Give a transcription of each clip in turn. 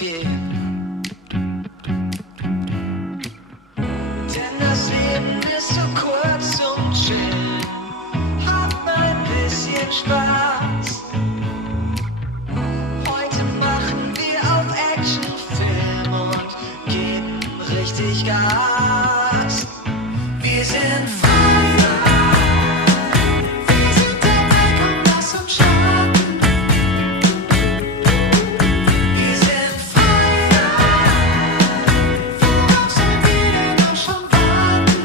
rausgehen. Denn das Leben ist so kurz zum Chillen. Hab ein bisschen Spaß. Heute machen wir auf Actionfilm und geben richtig Gas. Wir sind frei. Wir sind dabei, komm, lass uns starten. Wir sind frei. Worauf sollen wir denn noch schon warten?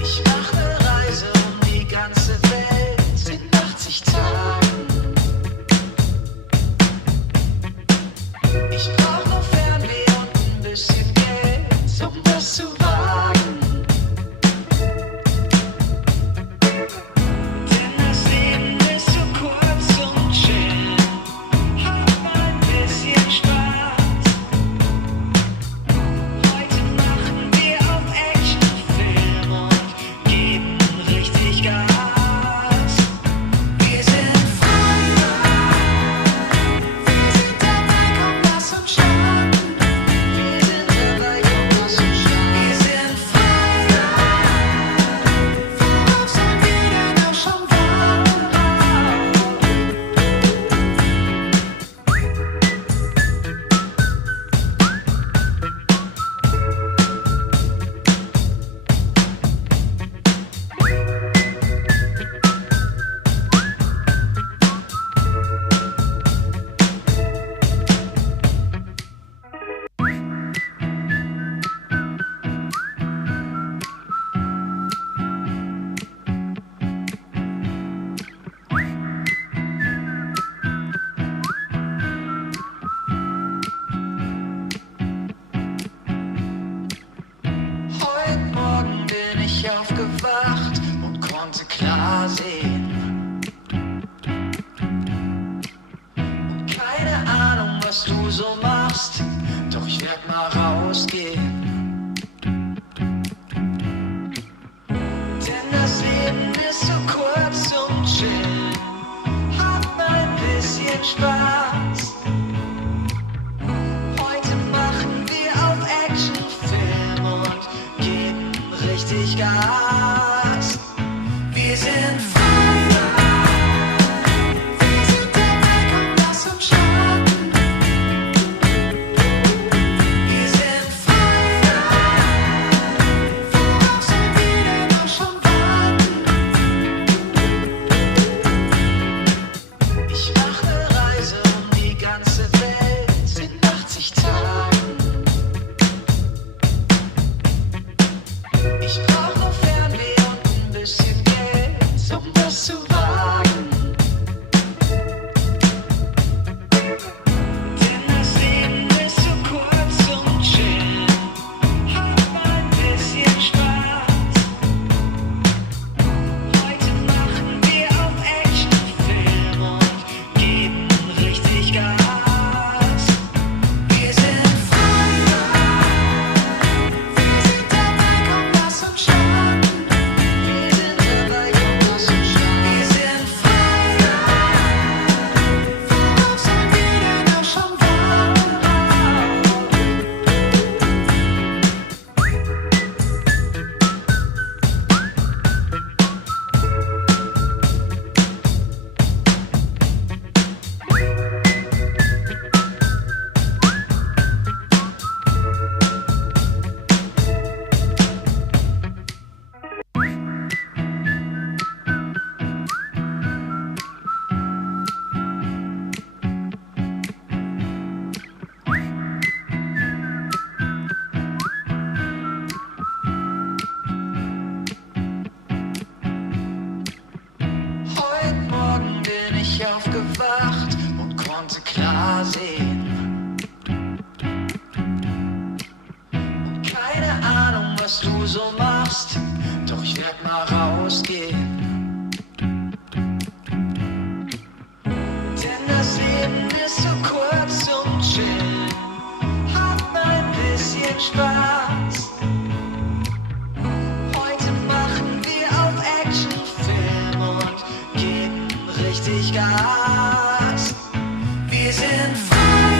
Ich mach ne Reise um die ganze Welt in 80 Tagen. Ich brauch nur Fernweh und ein bisschen Geld, um das zu wagen. Denn das Leben ist so kurz zum Chillen. Hab ein bisschen Spaß. Heute machen wir auf Actionfilm und geben richtig Gas. Wir sind frei. Wir sind dabei, komm, lass uns starten. Wir sind dabei, komm, lass uns starten. Wir sind frei. Worauf sollen wir denn noch schon warten? Heute Morgen bin ich aufgewacht und konnte klar sehen. Und keine Ahnung, was du so machst, doch ich werd mal rausgehen. Denn das Leben ist so kurz zum Chillen. Hab ein bisschen Spaß. Heute machen wir auf Actionfilm und geben richtig Gas. Wir sind frei. Wir sind dabei, komm, lass uns starten. Wir sind frei. Worauf sollen wir denn noch schon warten? Ich mach ne Reise um die ganze Welt in 80 Tagen. Ich brauch nur Fernweh und ein bisschen Geld, um das zu wagen. Denn das Leben ist so kurz zum Chillen. Hab ein bisschen Spaß. Heute machen wir auf Actionfilm und geben richtig Gas. Wir sind frei. Wir sind dabei, komm, lass uns starten. Wir sind dabei, komm, lass uns starten. Wir sind frei. Worauf sollen wir denn noch schon warten? Heute Morgen bin ich aufgewacht und konnte klar sehen. Und keine Ahnung, was du so machst, doch ich werd mal rausgehen. Denn das Leben ist so kurz zum Chillen. Hab ein bisschen Spaß. Heute machen wir auf Actionfilm und geben richtig Gas. Wir sind frei.